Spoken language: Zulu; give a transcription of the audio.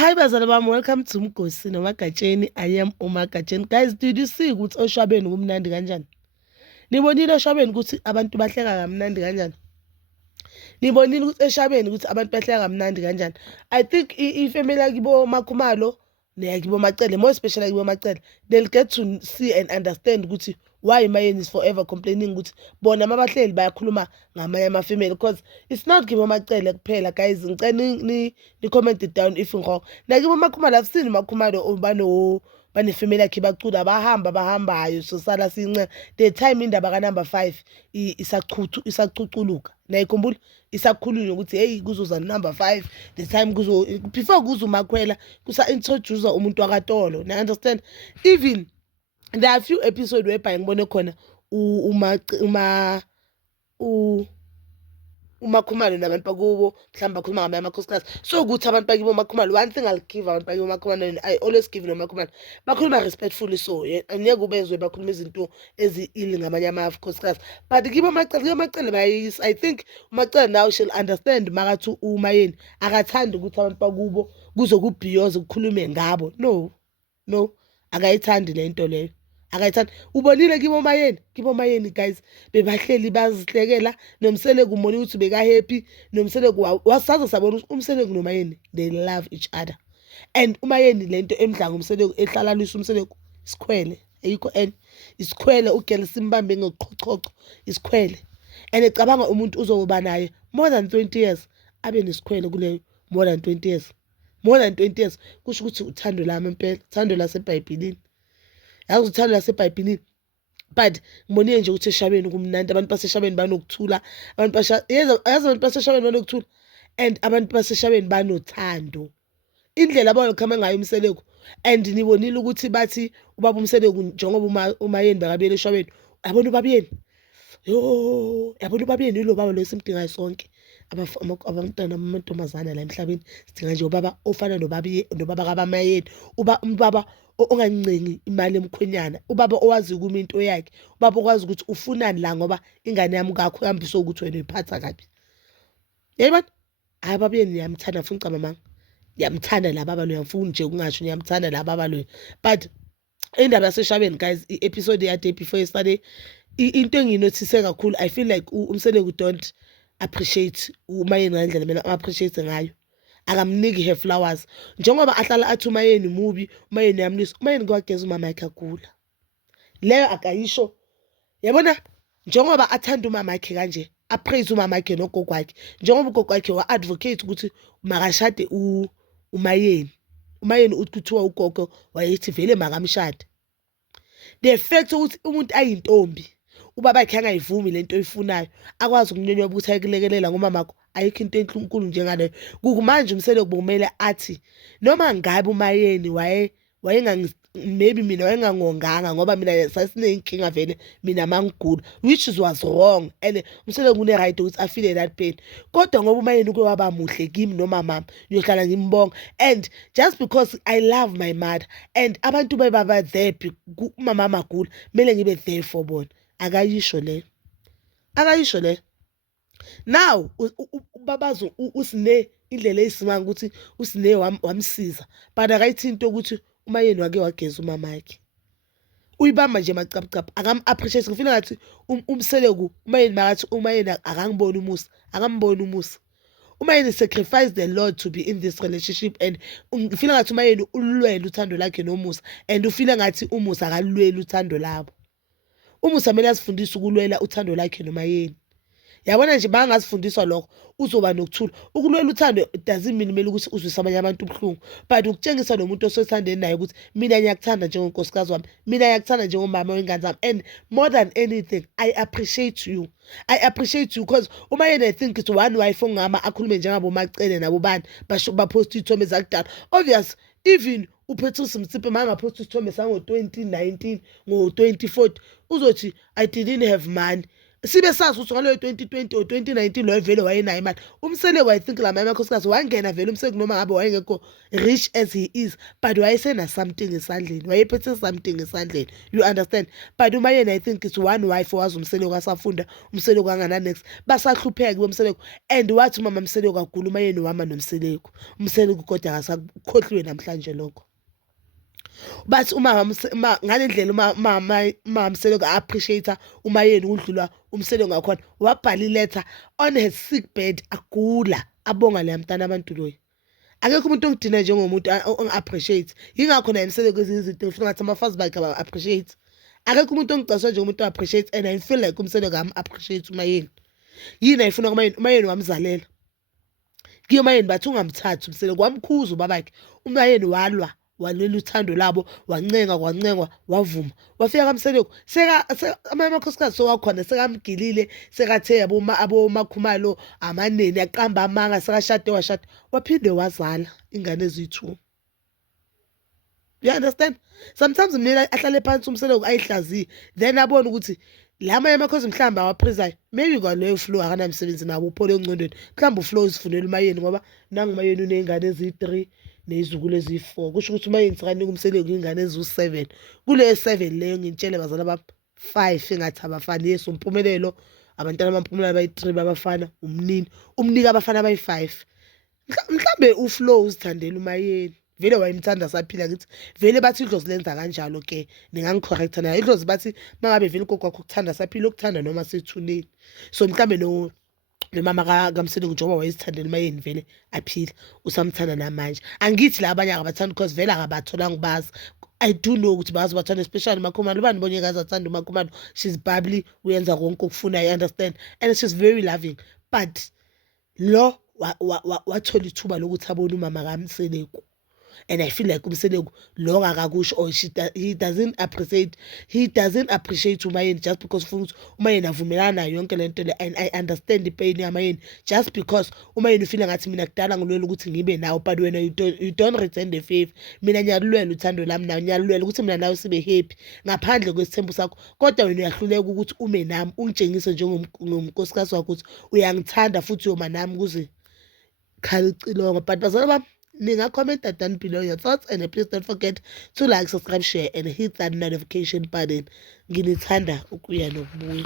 Hi bazali bami, welcome to Mgosi noMagatsheni. I am uMagatsheni. Guys, did you see ukuthi oshwabeni kumnandi kanjani? Nibonile oshwabeni ukuthi abantu bahleka kamnandi kanjani? Nibonile ukuthi eshabeni ukuthi abantu bahleka kamnandi kanjani? I think ifamily yakibo Makhumalo neyakibo Macele, more especially yakibo Macele, they'll get to see and understand ukuthi why Mayeni is forever complaining ukuthi bona mabahleli bayakhuluma ngamanye amafamily, because it's not kibo Macele kuphela. Guys, ngicela ni comment it down if ngikho. Nakibo Makhumalo, I've seen Makhumalo banefamily yakhe bacula bahambayo sosala since the time indaba ka number 5 isachuculuka. Nayikhumbula isakhulunywa ukuthi hey kuzoza number 5, the time before kuzo Makwela kusa introduce umuntu wakatolo. Na understand, even there are a few episodes whereby ngibone khona uMakhumalo nabantu bakubo mhlawumbe bakhuluma ngamanye amakhosikazi, so ukuthi abantu bakibo Makhumalo, one thing I'll give abantu bakibo Makhumalo, and I always give noMakhumalo, bakhuluma respectfully, so angeke ubezwe bakhuluma izinto ezi-ill ngamanye amakhosikazi. But kibo Macele bayayisa. I think uMacele now she'll understand makathi uMayeni akathandi ukuthi abantu bakubo kuzokubhiyoza kukhulume ngabo. No, akayithandi lento leyo, akayithandi. Ubonile kibo Mayeni guys, bebahleli bazihlekela. Nomseleko umoni ukuthi beka happy, Nomseleko wasaza sabona ukuthi uMseleko noMayeni they love each other, and uMayeni lento emdlanga uMseleko ehlalalisa uMseleko isikhwele, ayikho and isikhwele ugele simbambe ngoqhoqhoqho isikhwele, and ecabanga umuntu uzoba naye more than 20 years abe nesikhwele kuleyo more than 20 years, kusho ukuthi uthando lami impela, uthando laseBhayibhelini. Yazi uthando laseBhayibhelini. But ngibonile nje ukuthi eshabeni kumnandi, abantu baseshabeni banokuthula, abantu baseshabeni banokuthula, and abantu baseshabeni banothando. Indlela abayokhama ngayo uMseleko, and nibonile ukuthi bathi ubaba uMseleko njengoba uMayeni bakabuyela eshabeni, yabona ubabiyeni, yabona ubabiyeni yilo baba lo esimdingayo sonke abantwana amantombazana la emhlabeni. Sidinga nje ubaba ofana nobaba kaBamayeni, ubaba ongancengi imali emkhwenyana, ubaba owazi ukuma into yakhe, ubaba okwazi ukuthi ufunani la ngoba ingane yami kakho ihambise ukuthi wena uyiphatha kabi. Yayibona, hayi babiyeni niyamthanda futhi ngicabanga ngiyamthanda la baba lo, yamfuni nje kungasho ngiyamthanda la baba lo. But indaba yaseshabeni guys, i-episode yade before yesterday, into enginothise kakhulu, I feel like uMseleko don't appreciate uMayeni ngendlela mina appreciate ngayo. Akamniki her flowers njengoba ahlala athi uMayeni mubi, uMayeni yamlisa. uMayeni kwageza umama yakhe agula, leyo akayisho. Yabona, njengoba athanda umama yakhe kanje, apraise umama yakhe nogogo wakhe, njengoba ugogo wakhe wa-advocate ukuthi makashade uMayeni uthi kuthiwa ugogo wayethi vele makamshade. The fact ukuthi umuntu ayintombi ubaba yakhe angayivumi lento oyifunayo, akwazi ukunyonywa ukuthi ayikulekelela ngomamakho, ayikho into enkulu njengaleyo. Kumanje uMseleko kumele athi noma ngabe uMayeni maybe mina wayengangonganga ngoba mina sasineyinkinga vele mina mangigula, which was wrong, and uMseleko une-right ukuthi afile that pain. Kodwa ngoba uMayeni uke waba muhle kimi noma mama, ngiyohlala ngimbonga, and just because I love my mother, and abantu bebaba there umama magula kumele ngibe there for bona. Akayisho le. Now ubabazo usine indlela eyisimanga ukuthi usine wamsiza, but akayithi into ukuthi uMayeni wake wageza umama yakhe. Uyibamba nje macabucabu, akam-appreciate. Ngifila ngathi uMseleko uMayeni makathi uMayeni akangiboni umusa, akamboni umusa. uMayeni sacrificed a lot to be in this relationship, and ngifila ngathi uMayeni ulwele uthando lakhe nomusa, and ufila ngathi umusa akalweli uthando labo. Umusa kumele asifundise ukulwela uthando lakhe noMayeni. Yabona nje bangasifundiswa lokho uzoba nokuthula. Ukulwela uthando doesn't mean kumele ukuthi uzwise abanye abantu ubuhlungu, but ukutshengisa nomuntu osothandeni naye ukuthi mina ngiyakuthanda njengonkosikazi wami, mina ngiyakuthanda njengomama wengane zami, and more than anything I appreciate you because uMayeni, I think it's one wife ongama akhulume njengabo Macele nabo bani baphosta iy'thombe zakudala. Obvious, even uPatrice Motsepe mangaphosta isithombe sango-2019 ngo-2040 uzothi I didn't have money, sibe sazi ukuthi ngaloyo 2020 or 2019 loyo vele wayenayo imali. Umseleko I think lama amakhosikazi wangena vele umseleko noma ngabe wayengekho rich as he is, but wayesena something esandleni, wayephethe something esandleni, you understand. But uMayeni I think it's one wife owazi umseleko asafunda umseleko angananext basahlupheka bomseleko, and wathi mama Mseleko kakhulu uMayeni wama nomseleko, umseleko kodwa akasakhohliwe namhlanje lokho. Bathi ngalendlela mama Mseleko appreciate uMayeni udlula umseleko ngakhona, wabhala iletter on his sick bed agula, abonga le mntana abantu loyo. Akekho umuntu ongidina njengomuntu ongi-appreciate, yingakho naye Mseleko ezinye izinto ngifuna ngathi amafazi bakhe aba-appreciate. Akekho umuntu ongicaswa njengomuntu o-appreciate, and I feel like umseleko am-appreciate uMayeni. Yini ayifuna kuMayeni? uMayeni wamzalela. Kuye uMayeni bathi ungamthathi umseleko, wamkhuza ubabakhe. uMayeni walwela uthando labo, wancengwa wavuma. Wafika kaMseleko amakhosikazi sowakhona sekamgilile, sekathe aboMakhumalo amaneni aqamba amanga, sekashade washada, waphinde wazala ingane eziyi-2. You understand? Sometimes mina ahlale phansi umseleko ayihlaziye, then abone ukuthi lamanye amakhosi mhlawumbe awaphizayo, maybe kwaleyo flow akanamsebenzi nabo uphole engcondweni, mhlawumbe uflow uzifunela uMayeni ngoba nangu uMayeni uney'ngane eziyi-3 ney'zukulu eziyi-4, kusho ukuthi uMayeni sekanika umseleko iy'ngane eziwu-7. Kule 7 leyo ngintshele bazala bami 5 engathi abafana. Yes, uMpumelelo, abantwana baMpumelelo abayi-3 babafana, umnika abafana abayi-5. Mhlawumbe uflow uzithandela uMayeni, vele wayemthanda saphila ngithi vele bathi idlozi lenza kanjalo ke, ningangicorrecta nayo. Idlozi bathi mangabe vele ugogo wakho ukuthanda saphila ukuthanda noma sethuneni. So mhlawumbe nomama kaMseleko njengoba wayezithandela uMayeni vele aphila, usamthanda namanje. Angithi la abanye akabathandi because vele akabatholanga ubazi. I do know ukuthi bazi bathanda, especially uMakhumalo. Ubani Mbonyekazi athanda uMakhumalo? She's bubbly, uyenza konke okufunayo, I understand, and she's very loving. But lo wathola ithuba lokuthi abone umama kaMseleko, and I feel like umseleko lo akakusho, or he doesn't appreciate uMayeni just because ufuna ukuthi uMayeni avumelana nayo yonke lento le. And I understand ipain yaMayeni just because uMayeni ufila ngathi mina kudala ngilwela ukuthi ngibe nawe, but wena you don't return the favor. Mina ngiyalulwela uthando lami nawe, ngiyalulwela ukuthi mina nawe sibe happy ngaphandle kwesithembu sakho, kodwa wena uyahluleka ukuthi ume nami, ungitshengise njengomnkosikazi wakho ukuthi uyangithanda futhi uyoma nami ukuze khala icilongo. But bazala bami, ninga-comment down below your thoughts, and please don't forget to like, subscribe, share and hit that notification button. Nginithanda ukuya nokubuya.